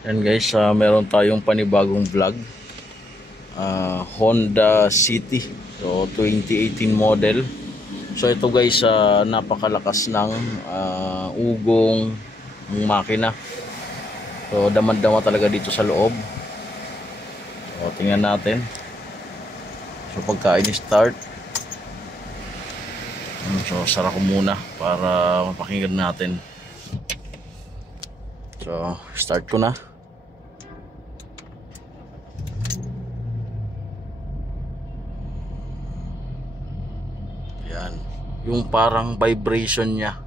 Yan guys, meron tayong panibagong vlog. Honda City. So 2018 model. So ito guys, napakalakas ng ugong ng makina. So damad-dama talaga dito sa loob. So tingnan natin. So pagka ini-start, so sara ko muna para mapakinggan natin. So start ko na. Yan, yung parang vibration niya.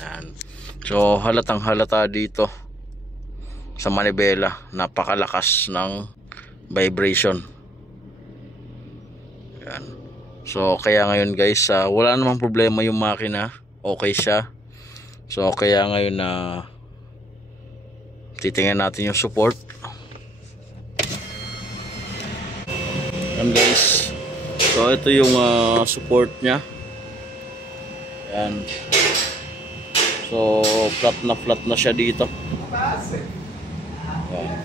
Yan. So halatang halata dito sa manibela, napakalakas ng vibration. Yan. So kaya ngayon guys, wala namang problema yung makina, okay siya. So kaya ngayon titingnan natin yung support. Yan guys, so ito yung support nya. Yan. So flat na siya dito. Yan.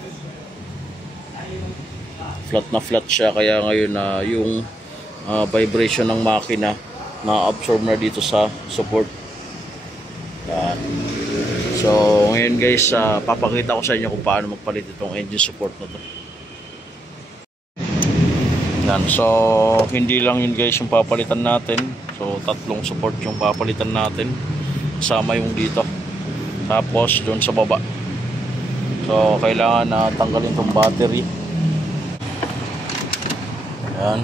Flat siya, kaya ngayon yung vibration ng makina na-absorb na dito sa support. Yan. So ngayon guys, papakita ko sa inyo kung paano magpalit itong engine support na to. Yan. So hindi lang yun guys yung papalitan natin. So tatlong support yung papalitan natin, kasama yung dito, tapos doon sa baba. So kailangan na tanggalin tong battery. Yan.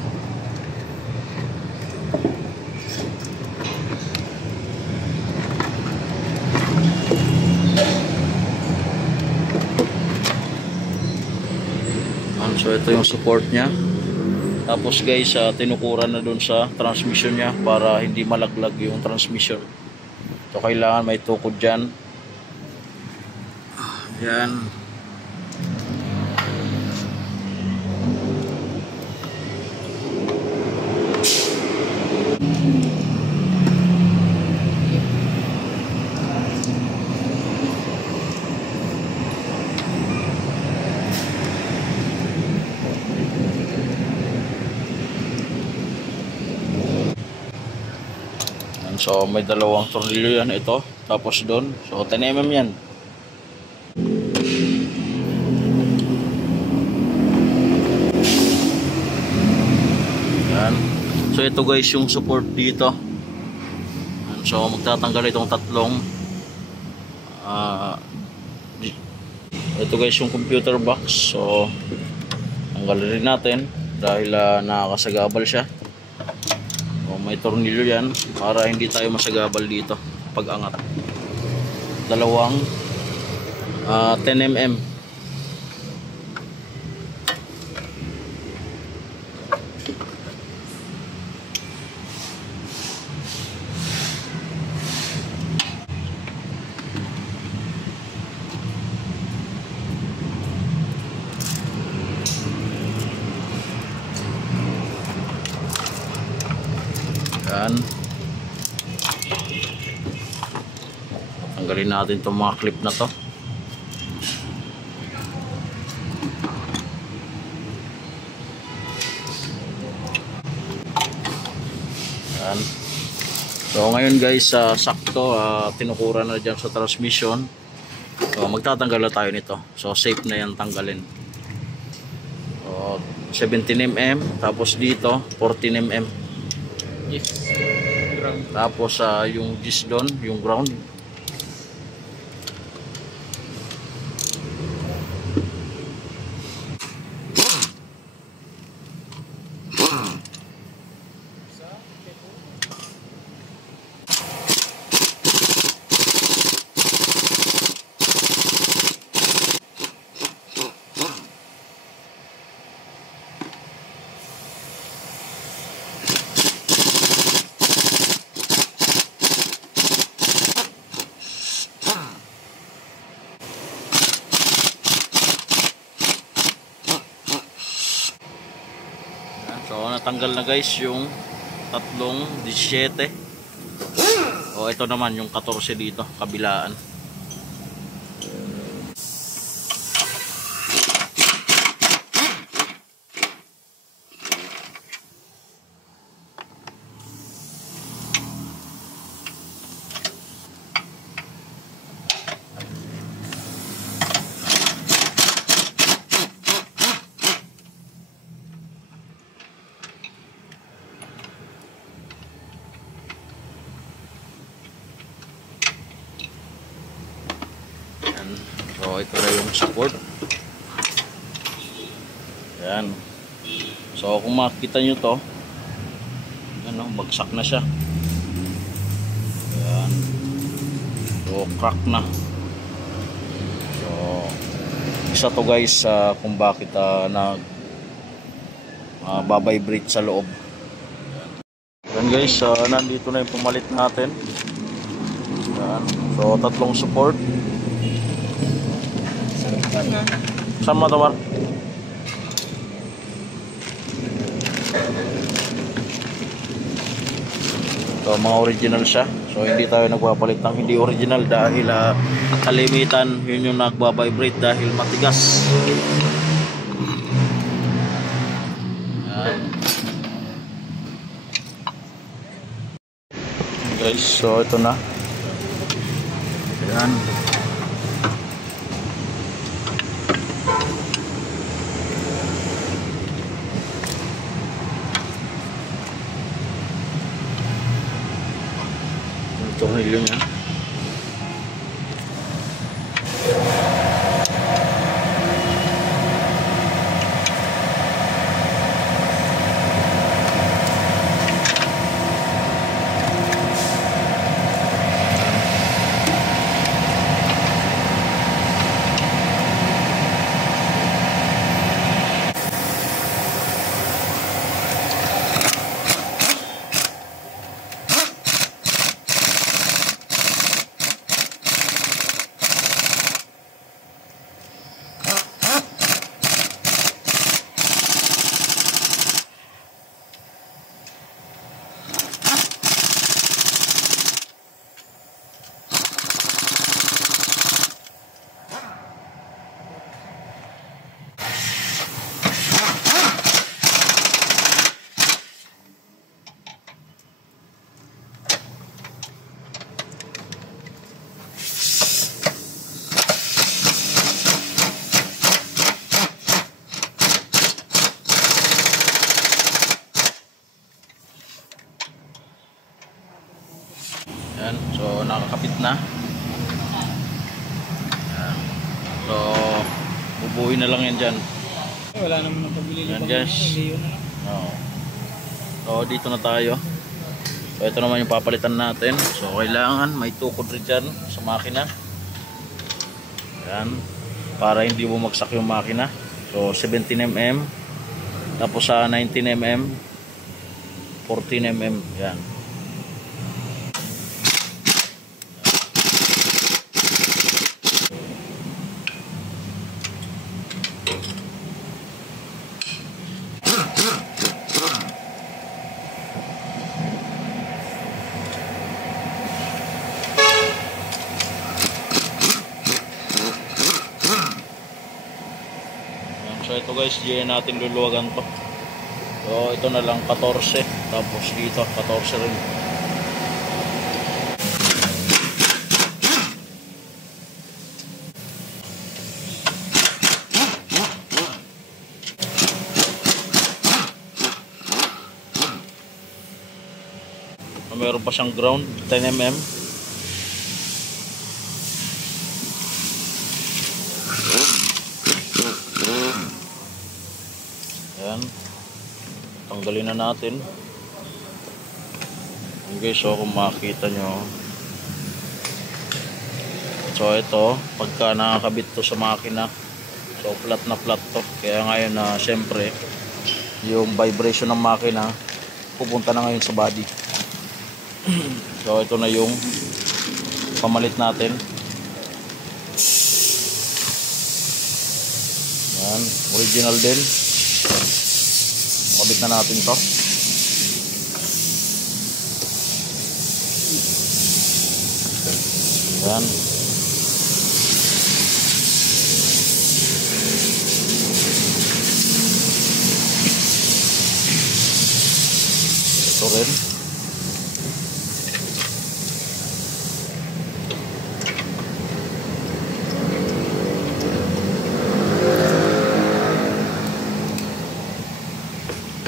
So ito yung support nya. Tapos guys, tinukuran na dun sa transmission nya para hindi malaglag yung transmission. So kailangan may tukod dyan. Yan. So may dalawang tornilyo yan, ito, tapos doon. So 10mm yan. Yan. So ito guys yung support dito. So magtatanggal itong tatlong ito guys yung computer box. So tanggalin rin natin dahil nakakasagabal siya. May tornilyo yan para hindi tayo masagabal dito pag angat. Dalawang 10mm. Yan. Tanggalin natin itong mga clip na to. Yan. So ngayon guys, sakto, tinukuran na dyan sa transmission. So magtatanggal na tayo nito. So safe na yan tanggalin. So 17mm, tapos dito 14mm. Yes. Tapos yung gis doon, yung ground. So natanggal na guys yung tatlong 17. O ito naman yung 14 dito, kabilaan. So ito na yung support. Ayan. So kung makikita nyo to, ano, bagsak na siya. Ayan. So crack na. So isa to guys kung bakit babibrate sa loob. Ayan guys, nandito na yung pumalit natin. Ayan. So tatlong support. Saan matawar? So mga original siya. So hindi tayo nagpapalit ng hindi original dahil kalimitan yun yung nagbabibrate dahil matigas. Ayan. Guys, so ito na. Ayan. Tornilyo niya. Ayan, so nakakapit na. Ayan. So bubuuin na lang yan dyan. Wala naman ang pabili. Ayan guys. Oo. So dito na tayo. So ito naman yung papalitan natin. So kailangan may tukod rin dyan sa makina. Ayan. Para hindi bumagsak yung makina. So 17mm. Tapos sa 19mm 14mm. Ayan. So ito guys, diyan natin luluwagan to. So ito na lang 14, tapos dito 14 rin. Meron pa siyang ground 10mm. Ayan, tanggalin na natin. Okay, so kung makita nyo, so ito pagka nakakabit to sa makina, so flat na flat to. Kaya ngayon syempre yung vibration ng makina pupunta na ngayon sa body. So ito na yung pamalit natin. Yan, original din. kabit na natin to. Yan. Ito rin.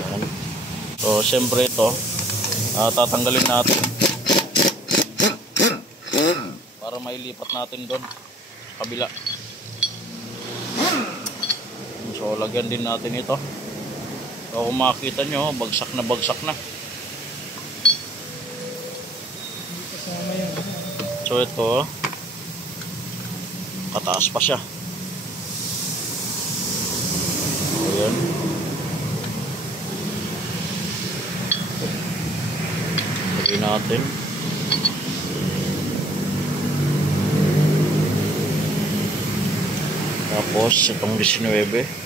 Yan. So, siyempre ito, tatanggalin natin para mailipat natin doon sa kabila. So, lagyan din natin ito. So, kung makikita nyo, bagsak na bagsak na. Kasama yan. So ito, kataas pa siya. Ayan. Lagyan natin. Tapos itong 19.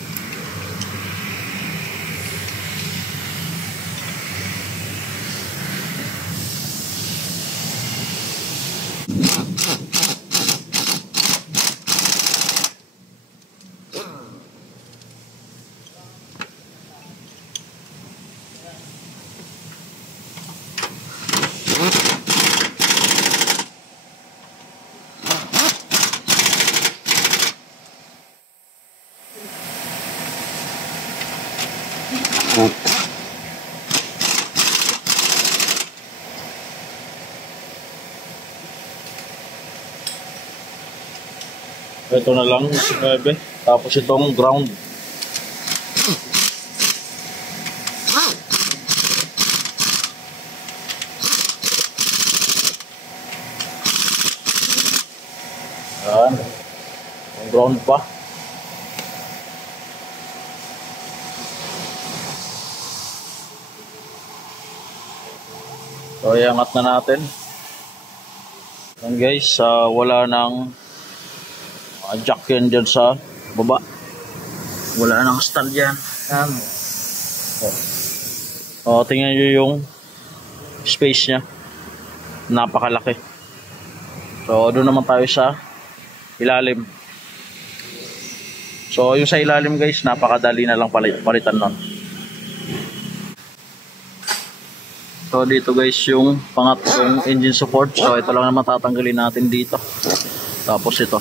Ito na lang, 19. Tapos itong ground. Yan. Yung ground pa. So, iangat na natin. Yan guys, wala nang jack yan dyan sa baba. Wala nang stand yan. Yan. Tingnan nyo yung space nya. Napakalaki. So, doon naman tayo sa ilalim. So, yung sa ilalim guys, napakadali na lang palitan nun. So, dito guys yung pangatlong engine support. So, ito lang naman tatanggalin natin dito. Tapos ito.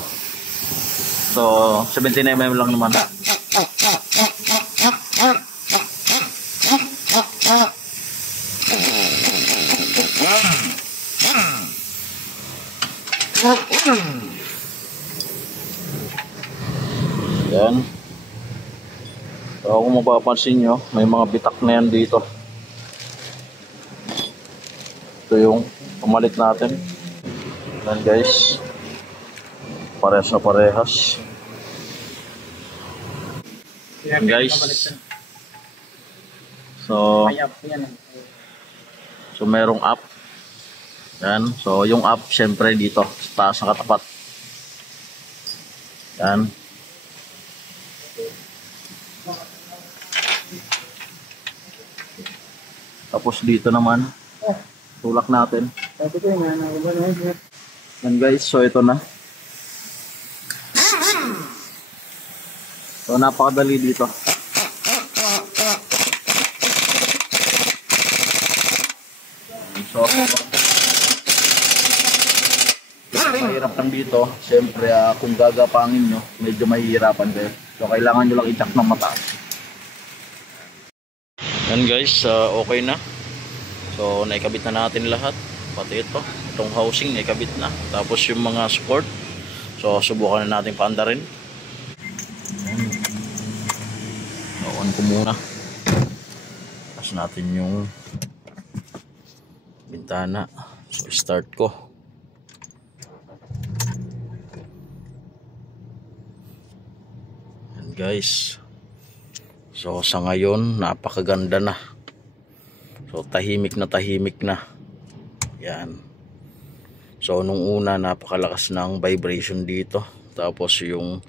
So, 17mm lang naman. Yan. So, kung mapapansin nyo, may mga bitak na yan dito. Ito yung pumalit natin. Yan guys. Parehas na parehas. Yan guys. So merong up. Yan. So yung up syempre dito sa taas ng katapat. Yan. Tapos dito naman tulak natin. Yan guys. So ito na. So napakadali dito. So mahirap lang dito. Siyempre kung gagapangin nyo, medyo mahihirapan kayo. So kailangan nyo lang i-jack ng mataas. Yan guys, okay na. So naikabit na natin lahat. Pati itong housing naikabit na. Tapos yung mga support, so subukan na natin paandarin. On ko muna. Tapos natin yung bintana. So start ko. And guys. So sa ngayon napakaganda na. So tahimik na. Yan. So nung una napakalakas ng vibration dito. Tapos yung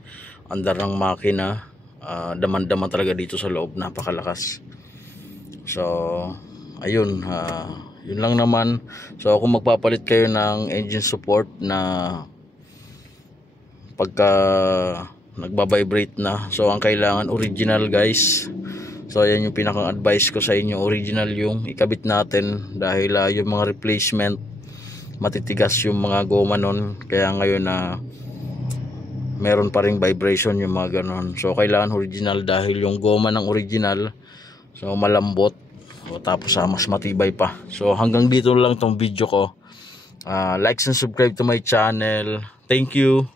andar ng makina, daman-daman talaga dito sa loob, napakalakas. So ayun, yun lang naman. So kung magpapalit kayo ng engine support na pagka nagba-vibrate na, so ang kailangan original guys. So ayan yung pinakang advice ko sa inyo, original yung ikabit natin, dahil yung mga replacement matitigas yung mga goma nun, kaya ngayon na meron pa ring vibration yung mga ganon. So kailangan original, dahil yung goma ng original so malambot, o tapos mas matibay pa. So hanggang dito lang tong video ko. Like and subscribe to my channel. Thank you.